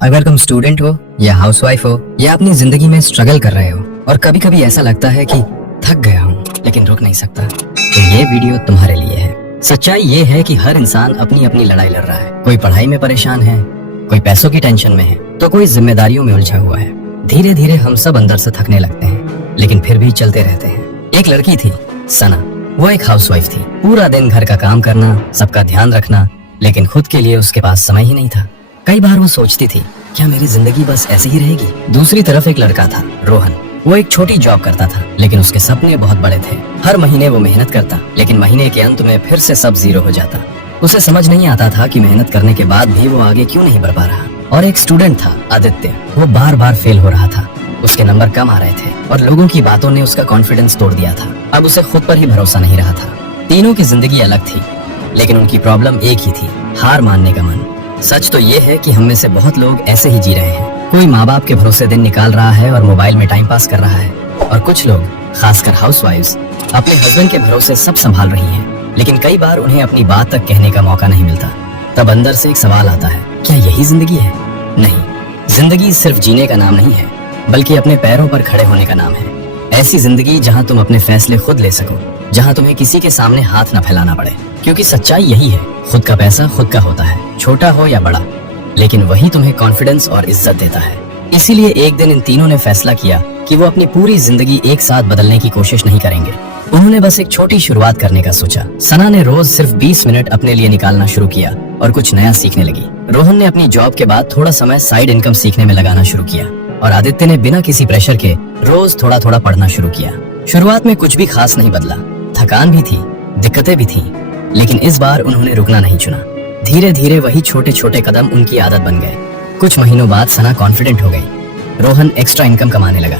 अगर तुम स्टूडेंट हो या हाउसवाइफ हो या अपनी जिंदगी में स्ट्रगल कर रहे हो और कभी कभी ऐसा लगता है कि थक गया हूँ लेकिन रुक नहीं सकता, तो ये वीडियो तुम्हारे लिए है। सच्चाई ये है कि हर इंसान अपनी अपनी लड़ाई लड़ रहा है। कोई पढ़ाई में परेशान है, कोई पैसों की टेंशन में है, तो कोई जिम्मेदारियों में उलझा हुआ है। धीरे धीरे हम सब अंदर से थकने लगते हैं, लेकिन फिर भी चलते रहते हैं। एक लड़की थी सना, वो एक हाउसवाइफ थी। पूरा दिन घर का काम करना, सबका ध्यान रखना, लेकिन खुद के लिए उसके पास समय ही नहीं था। कई बार वो सोचती थी, क्या मेरी जिंदगी बस ऐसे ही रहेगी। दूसरी तरफ एक लड़का था रोहन। वो एक छोटी जॉब करता था, लेकिन उसके सपने बहुत बड़े थे। हर महीने वो मेहनत करता, लेकिन महीने के अंत में फिर से सब जीरो हो जाता। उसे समझ नहीं आता था कि मेहनत करने के बाद भी वो आगे क्यों नहीं बढ़ पा रहा। और एक स्टूडेंट था आदित्य, वो बार बार फेल हो रहा था। उसके नंबर कम आ रहे थे और लोगों की बातों ने उसका कॉन्फिडेंस तोड़ दिया था। अब उसे खुद पर ही भरोसा नहीं रहा था। तीनों की जिंदगी अलग थी, लेकिन उनकी प्रॉब्लम एक ही थी, हार मानने का मन। सच तो ये है कि हम में से बहुत लोग ऐसे ही जी रहे हैं। कोई माँ बाप के भरोसे दिन निकाल रहा है और मोबाइल में टाइम पास कर रहा है, और कुछ लोग, खासकर हाउसवाइफ्स, अपने हस्बैंड के भरोसे सब संभाल रही हैं, लेकिन कई बार उन्हें अपनी बात तक कहने का मौका नहीं मिलता। तब अंदर से एक सवाल आता है, क्या यही जिंदगी है? नहीं, जिंदगी सिर्फ जीने का नाम नहीं है, बल्कि अपने पैरों पर खड़े होने का नाम है। ऐसी जिंदगी जहाँ तुम अपने फैसले खुद ले सको, जहाँ तुम्हें किसी के सामने हाथ न फैलाना पड़े। क्योंकि सच्चाई यही है, खुद का पैसा खुद का होता है, छोटा हो या बड़ा, लेकिन वही तुम्हें कॉन्फिडेंस और इज्जत देता है। इसीलिए एक दिन इन तीनों ने फैसला किया कि वो अपनी पूरी जिंदगी एक साथ बदलने की कोशिश नहीं करेंगे। उन्होंने बस एक छोटी शुरुआत करने का सोचा। सना ने रोज सिर्फ 20 मिनट अपने लिए निकालना शुरू किया और कुछ नया सीखने लगी। रोहन ने अपनी जॉब के बाद थोड़ा समय साइड इनकम सीखने में लगाना शुरू किया, और आदित्य ने बिना किसी प्रेशर के रोज थोड़ा थोड़ा पढ़ना शुरू किया। शुरुआत में कुछ भी खास नहीं बदला, थकान भी थी, दिक्कतें भी थी, लेकिन इस बार उन्होंने रुकना नहीं चुना। धीरे धीरे वही छोटे छोटे कदम उनकी आदत बन गए। कुछ महीनों बाद सना कॉन्फिडेंट हो गई, रोहन एक्स्ट्रा इनकम कमाने लगा,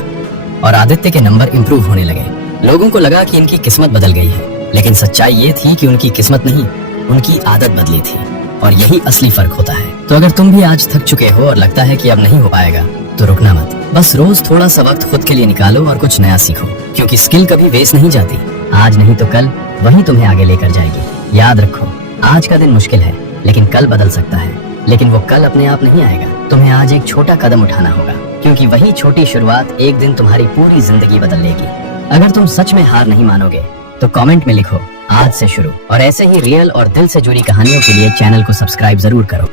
और आदित्य के नंबर इंप्रूव होने लगे। लोगों को लगा कि इनकी किस्मत बदल गई है, लेकिन सच्चाई ये थी कि उनकी किस्मत नहीं, उनकी आदत बदली थी, और यही असली फर्क होता है। तो अगर तुम भी आज थक चुके हो और लगता है कि अब नहीं हो पाएगा, तो रुकना मत। बस रोज थोड़ा सा वक्त खुद के लिए निकालो और कुछ नया सीखो, क्योंकि स्किल कभी वेस्ट नहीं जाती। आज नहीं तो कल वही तुम्हें आगे लेकर जाएगी। याद रखो, आज का दिन मुश्किल है, लेकिन कल बदल सकता है। लेकिन वो कल अपने आप नहीं आएगा, तुम्हें आज एक छोटा कदम उठाना होगा, क्योंकि वही छोटी शुरुआत एक दिन तुम्हारी पूरी जिंदगी बदल लेगी। अगर तुम सच में हार नहीं मानोगे, तो कमेंट में लिखो आज से शुरू। और ऐसे ही रियल और दिल से जुड़ी कहानियों के लिए चैनल को सब्सक्राइब जरूर करो।